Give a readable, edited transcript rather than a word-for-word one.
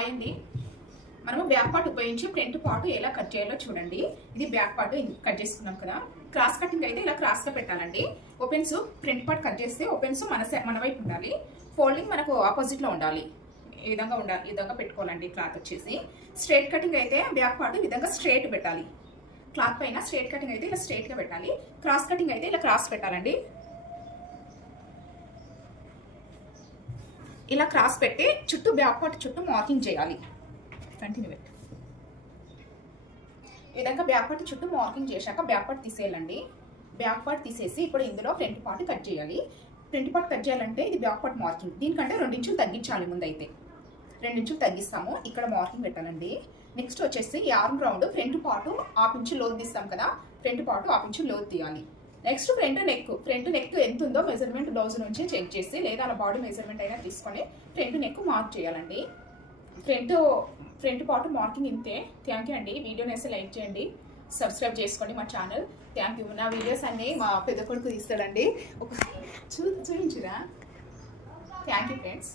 Hi అండి. మనము back part ఉపయోగించి ఫ్రంట్ పార్ట్ ఎలా కట్ చేయాలో చూడండి. ఇది బ్యాక్ పార్ట్ కట్ చేసుకున్నాం కదా. క్రాస్ కటింగ్ అయితే ఇలా క్రాస్ గా పెట్టాలండి. ఓపెన్స్ ఫ్రంట్ పార్ట్ కట్ చేస్తే ఓపెన్స్ మన వైపు ఉండాలి, ఫోల్డింగ్ మనకు ఆపోజిట్ లో ఉండాలి. ఈ విధంగా ఉండాలి, ఈ విధంగా పెట్టుకోవాలండి. క్లాత్ వచ్చేసి స్ట్రైట్ కటింగ్ అయితే బ్యాక్ పార్ట్ ఈ విధంగా స్ట్రైట్ పెట్టాలి. క్లాత్ పైన స్ట్రైట్ కటింగ్ అయితే ఇలా స్ట్రైట్ గా పెట్టాలి. క్రాస్ కటింగ్ అయితే ఇలా క్రాస్ పెట్టాలండి. ఇలా క్రాస్ పెట్టి చుట్టూ బ్యాక్ పార్ట్ చుట్టూ మార్కింగ్ చేయాలి. కంటిన్యూ పెట్టి ఈ విధంగా బ్యాక్ పార్ట్ చుట్టూ మార్కింగ్ చేశాక బ్యాక్ పార్ట్ తీసేయాలండి. బ్యాక్ పార్ట్ తీసేసి ఇప్పుడు ఇందులో ఫ్రంట్ పార్ట్ కట్ చేయాలి. ఫ్రంట్ పార్ట్ కట్ చేయాలంటే ఇది బ్యాక్ పార్ట్ మార్కింగ్. దీనికంటే 2 ఇంచులు తగ్గించాలి. ముందైతే 2 ఇంచులు తగ్గిస్తాము. ఇక్కడ మార్కింగ్ పెట్టాలండి. నెక్స్ట్ వచ్చేసి ఈ arm round front part 1/2 inch లోతు తీస్తాం కదా, ఫ్రంట్ పార్ట్ 1/2 ఇంచు లోతు తీయాలి. నెక్స్ట్ ఫ్రంట్ నెక్ ఎంత ఉందో మెజర్మెంట్ బ్లౌజ్ నుంచి చెక్ చేసి లేదా అలా బాడీ మెజర్మెంట్ అయినా తీసుకొని ఫ్రంట్ నెక్ మార్క్ చేయాలండి. ఫ్రంట్ పార్ట్ మార్కింగ్ ఇంతే. థ్యాంక్ యూ అండి. వీడియోని వేస్తే లైక్ చేయండి, సబ్స్క్రైబ్ చేసుకోండి మా ఛానల్. Thank you. నా వీడియోస్ అన్నీ మా పెద్ద కొడుకు తీస్తాడండి. చూపించురా. Thank you friends.